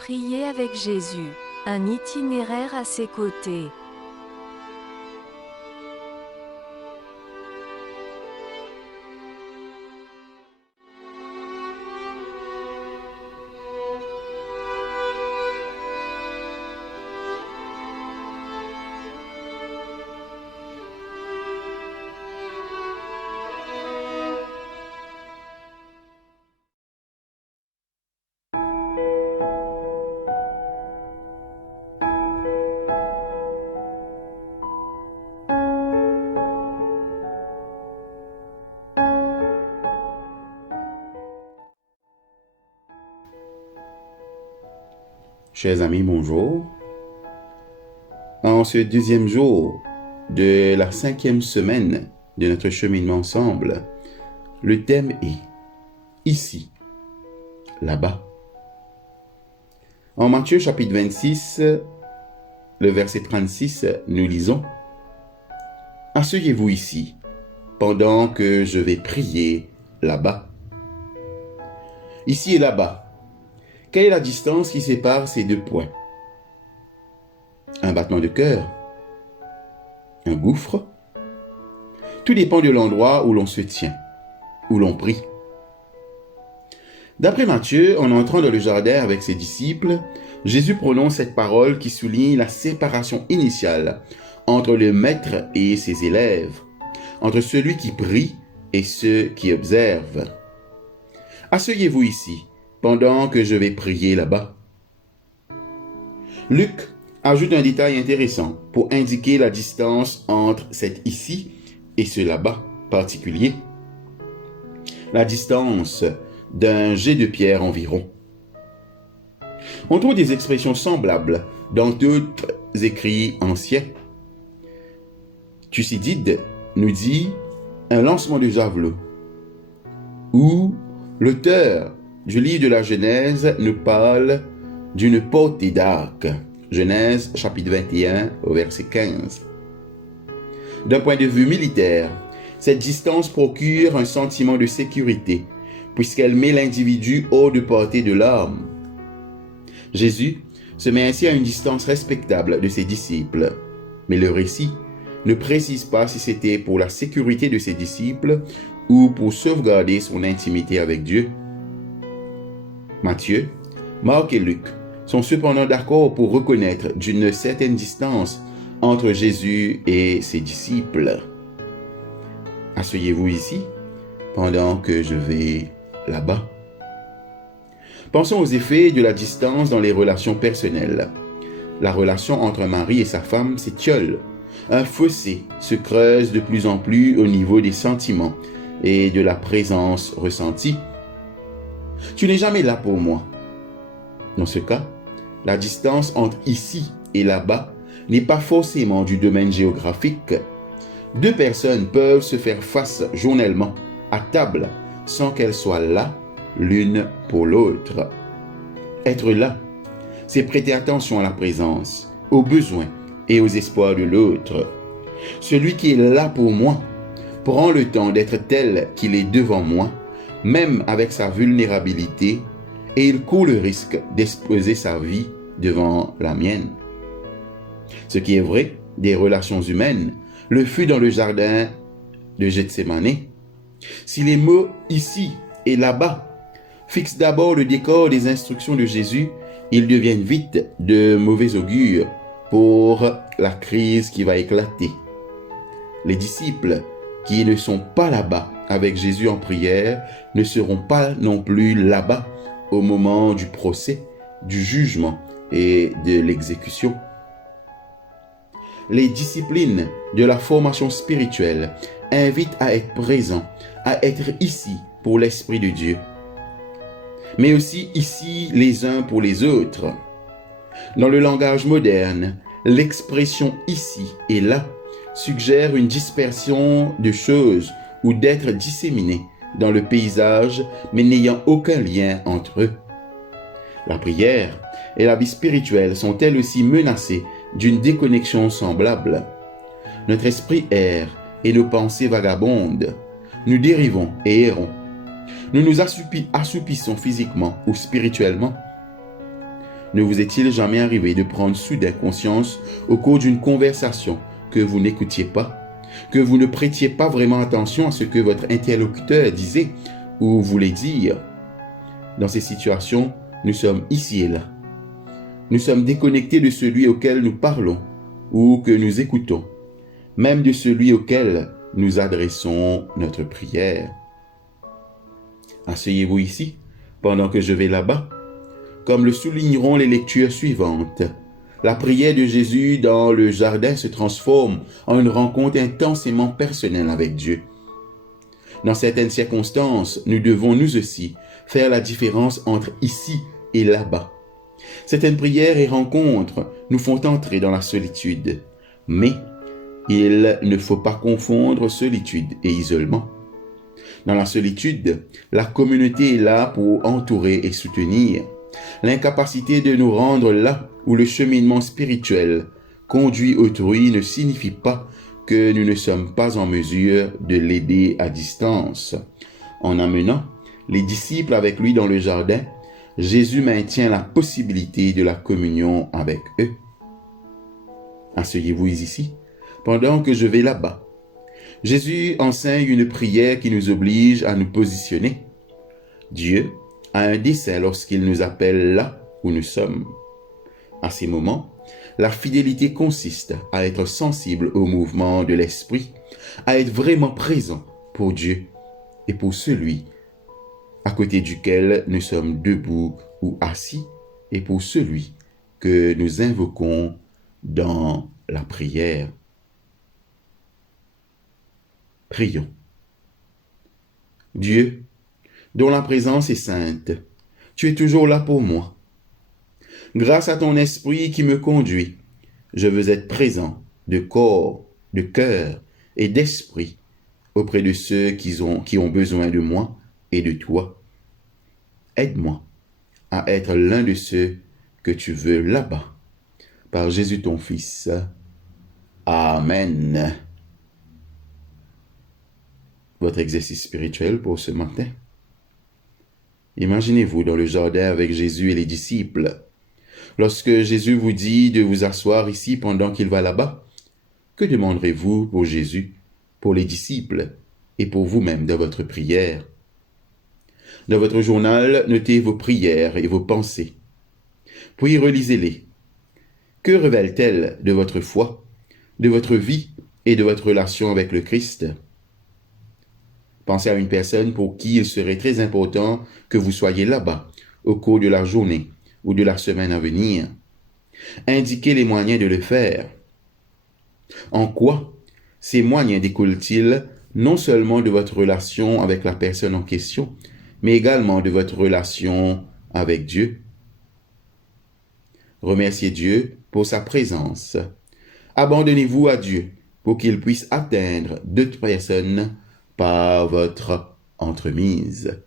prier avec Jésus, un itinéraire à ses côtés. Chers amis, bonjour. En ce deuxième jour de la 5e semaine de notre cheminement ensemble, le thème est ici, là-bas. En Matthieu chapitre 26, le verset 36, nous lisons: Asseyez-vous ici, pendant que je vais prier là-bas. Ici et là-bas. Quelle est la distance qui sépare ces deux points? Un battement de cœur? Un gouffre? Tout dépend de l'endroit où l'on se tient, où l'on prie. D'après Matthieu, en entrant dans le jardin avec ses disciples, Jésus prononce cette parole qui souligne la séparation initiale entre le maître et ses élèves, entre celui qui prie et ceux qui observent. Asseyez-vous ici, pendant que je vais prier là-bas. Luc ajoute un détail intéressant pour indiquer la distance entre cet ici et ce là-bas particulier. La distance d'un jet de pierre environ. On trouve des expressions semblables dans d'autres écrits anciens. Thucydide nous dit un lancement de javelot, ou l'auteur du livre de la Genèse nous parle d'une portée d'arc. Genèse chapitre 21 au verset 15. D'un point de vue militaire, cette distance procure un sentiment de sécurité puisqu'elle met l'individu hors de portée de l'arme. Jésus se met ainsi à une distance respectable de ses disciples, mais le récit ne précise pas si c'était pour la sécurité de ses disciples ou pour sauvegarder son intimité avec Dieu. Matthieu, Marc et Luc sont cependant d'accord pour reconnaître d'une certaine distance entre Jésus et ses disciples. Asseyez-vous ici pendant que je vais là-bas. Pensons aux effets de la distance dans les relations personnelles. La relation entre un mari et sa femme s'étiole. Un fossé se creuse de plus en plus au niveau des sentiments et de la présence ressentie. Tu n'es jamais là pour moi. Dans ce cas, la distance entre ici et là-bas n'est pas forcément du domaine géographique. Deux personnes peuvent se faire face journellement à table sans qu'elles soient là l'une pour l'autre. Être là, c'est prêter attention à la présence, aux besoins et aux espoirs de l'autre. Celui qui est là pour moi prend le temps d'être tel qu'il est devant moi, même avec sa vulnérabilité, et il court le risque d'exposer sa vie devant la mienne. Ce qui est vrai des relations humaines le fut dans le jardin de Gethsémane. Si les mots ici et là-bas fixent d'abord le décor des instructions de Jésus, ils deviennent vite de mauvais augure pour la crise qui va éclater. Les disciples qui ne sont pas là-bas avec Jésus en prière ne seront pas non plus là-bas au moment du procès, du jugement et de l'exécution. Les disciplines de la formation spirituelle invitent à être présent, à être ici pour l'Esprit de Dieu, mais aussi ici les uns pour les autres. Dans le langage moderne, l'expression ici et là suggère une dispersion de choses ou d'êtres disséminés dans le paysage, mais n'ayant aucun lien entre eux. La prière et la vie spirituelle sont elles aussi menacées d'une déconnexion semblable. Notre esprit erre et nos pensées vagabondent. Nous dérivons et errons. Nous nous assoupissons physiquement ou spirituellement. Ne vous est-il jamais arrivé de prendre soudain conscience au cours d'une conversation que vous n'écoutiez pas, que vous ne prêtiez pas vraiment attention à ce que votre interlocuteur disait ou voulait dire? Dans ces situations, nous sommes ici et là. Nous sommes déconnectés de celui auquel nous parlons ou que nous écoutons, même de celui auquel nous adressons notre prière. Asseyez-vous ici pendant que je vais là-bas. Comme le souligneront les lectures suivantes, la prière de Jésus dans le jardin se transforme en une rencontre intensément personnelle avec Dieu. Dans certaines circonstances, nous devons nous aussi faire la différence entre ici et là-bas. Certaines prières et rencontres nous font entrer dans la solitude, mais il ne faut pas confondre solitude et isolement. Dans la solitude, la communauté est là pour entourer et soutenir. L'incapacité de nous rendre là où le cheminement spirituel conduit autrui ne signifie pas que nous ne sommes pas en mesure de l'aider à distance. En amenant les disciples avec lui dans le jardin, Jésus maintient la possibilité de la communion avec eux. Asseyez-vous ici pendant que je vais là-bas. Jésus enseigne une prière qui nous oblige à nous positionner. Dieu a un dessein lorsqu'il nous appelle là où nous sommes. À ces moments, la fidélité consiste à être sensible au mouvement de l'Esprit, à être vraiment présent pour Dieu et pour celui à côté duquel nous sommes debout ou assis et pour celui que nous invoquons dans la prière. Prions. Dieu, dont la présence est sainte, tu es toujours là pour moi. Grâce à ton esprit qui me conduit, je veux être présent de corps, de cœur et d'esprit auprès de ceux qui ont besoin de moi et de toi. Aide-moi à être l'un de ceux que tu veux là-bas. Par Jésus ton Fils. Amen. Votre exercice spirituel pour ce matin. Imaginez-vous dans le jardin avec Jésus et les disciples. Lorsque Jésus vous dit de vous asseoir ici pendant qu'il va là-bas, que demanderez-vous pour Jésus, pour les disciples et pour vous-même dans votre prière? Dans votre journal, notez vos prières et vos pensées. Puis relisez-les. Que révèlent-elles de votre foi, de votre vie et de votre relation avec le Christ? Pensez à une personne pour qui il serait très important que vous soyez là-bas au cours de la journée ou de la semaine à venir. Indiquez les moyens de le faire. En quoi ces moyens découlent-ils non seulement de votre relation avec la personne en question, mais également de votre relation avec Dieu? Remerciez Dieu pour sa présence. Abandonnez-vous à Dieu pour qu'il puisse atteindre d'autres personnes par votre entremise.